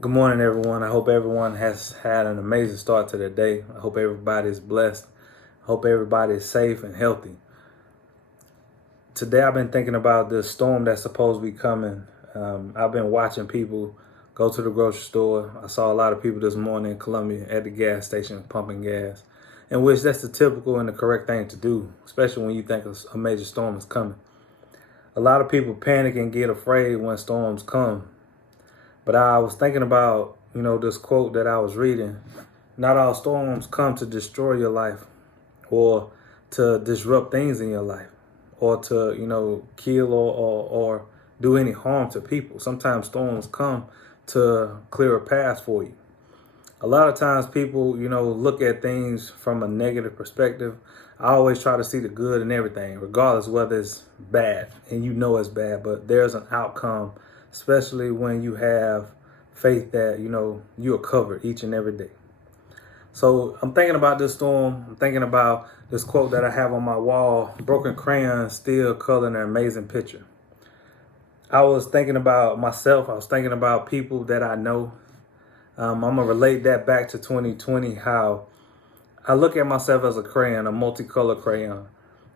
Good morning, everyone. I hope everyone has had an amazing start to their day. I hope everybody is blessed. I hope everybody is safe and healthy. Today, I've been thinking about the storm that's supposed to be coming. I've been watching people go to the grocery store. I saw a lot of people this morning in Columbia at the gas station pumping gas, in which that's the typical and the correct thing to do, especially when you think a major storm is coming. A lot of people panic and get afraid when storms come. But I was thinking about, this quote that I was reading. Not all storms come to destroy your life or to disrupt things in your life or to, kill or do any harm to people. Sometimes storms come to clear a path for you. A lot of times people, look at things from a negative perspective. I always try to see the good in everything, regardless whether it's bad and it's bad, but there's an outcome, especially when you have faith that, you are covered each and every day. So I'm thinking about this storm. I'm thinking about this quote that I have on my wall: broken crayons still color an amazing picture. I was thinking about myself. I was thinking about people that I know. I'm going to relate that back to 2020, how I look at myself as a crayon, a multicolored crayon.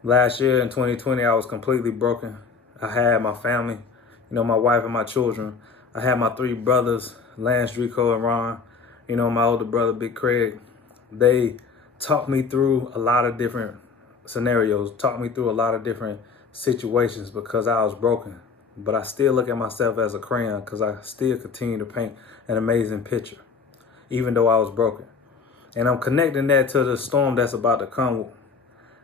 Last year in 2020, I was completely broken. I had my family, my wife and my children. I had my three brothers, Lance, Rico, and Ron. My older brother, Big Craig. They taught me through a lot of different scenarios, taught me through a lot of different situations because I was broken. But I still look at myself as a crayon because I still continue to paint an amazing picture, even though I was broken. And I'm connecting that to the storm that's about to come.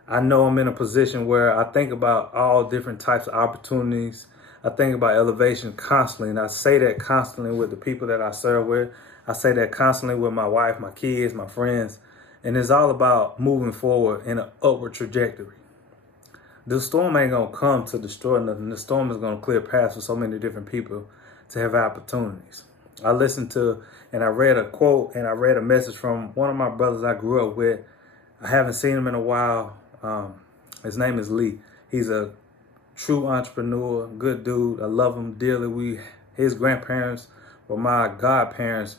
I know I'm in a position where I think about all different types of opportunities. I think about elevation constantly, and I say that constantly with the people that I serve with. I say that constantly with my wife, my kids, my friends. And it's all about moving forward in an upward trajectory. The storm ain't going to come to destroy nothing. The storm is going to clear paths for so many different people to have opportunities. I listened to and I read a quote and I read a message from one of my brothers I grew up with. I haven't seen him in a while. His name is Lee. He's a true entrepreneur, good dude. I love him dearly. His grandparents were my godparents.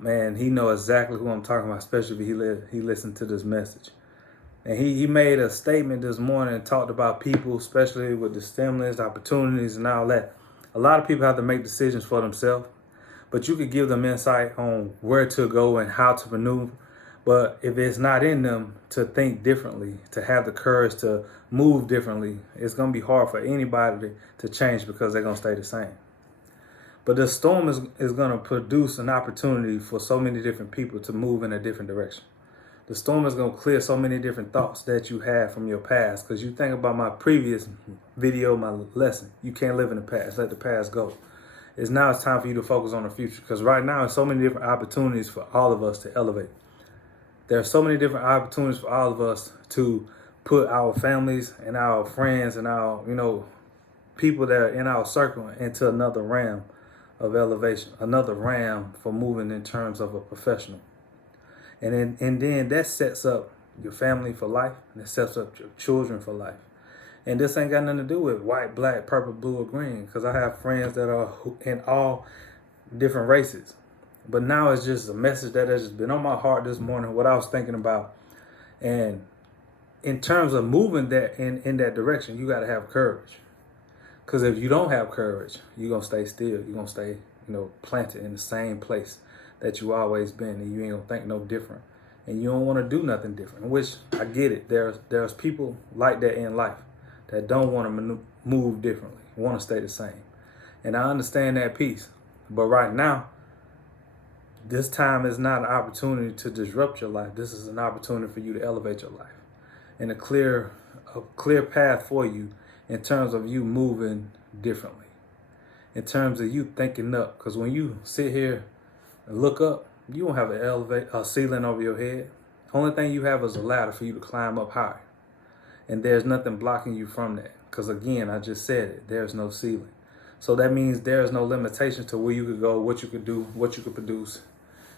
Man, he knows exactly who I'm talking about, especially if he listened to this message. And he made a statement this morning and talked about people, especially with the stimulus, opportunities, and all that. A lot of people have to make decisions for themselves, but you could give them insight on where to go and how to maneuver. But if it's not in them to think differently, to have the courage to move differently, it's going to be hard for anybody to change because they're going to stay the same. But the storm is going to produce an opportunity for so many different people to move in a different direction. The storm is going to clear so many different thoughts that you had from your past. Because you think about my previous video, my lesson. You can't live in the past. Let the past go. It's time for you to focus on the future. Because right now, there's so many different opportunities for all of us to elevate. There are so many different opportunities for all of us to put our families and our friends and our, people that are in our circle into another realm of elevation. Another realm for moving in terms of a professional. And then that sets up your family for life, and it sets up your children for life. And this ain't got nothing to do with white, black, purple, blue, or green, because I have friends that are in all different races. But now it's just a message that has just been on my heart this morning, what I was thinking about. And in terms of moving that in that direction, you got to have courage. Because if you don't have courage, you're going to stay still. You're going to stay, planted in the same place that you always been, and you ain't gonna think no different, and you don't want to do nothing different. Which I get it. There's people like that in life that don't want to move differently, want to stay the same, and I understand that piece. But right now, this time is not an opportunity to disrupt your life. This is an opportunity for you to elevate your life, and a clear path for you in terms of you moving differently, in terms of you thinking up. Because when you sit here and look up, you won't have a ceiling over your head. Only thing you have is a ladder for you to climb up high. And there's nothing blocking you from that. Because again, I just said it, there's no ceiling. So that means there's no limitation to where you could go, what you could do, what you could produce,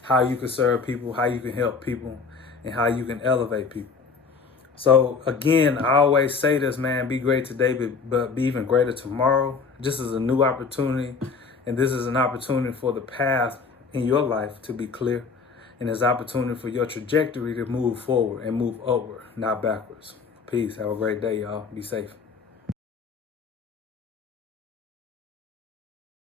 how you can serve people, how you can help people, and how you can elevate people. So again, I always say this, man, be great today, but be even greater tomorrow. This is a new opportunity. And this is an opportunity for the path in your life to be clear, and there's opportunity for your trajectory to move forward and move upward, not backwards. Peace. Have a great day, y'all. Be safe.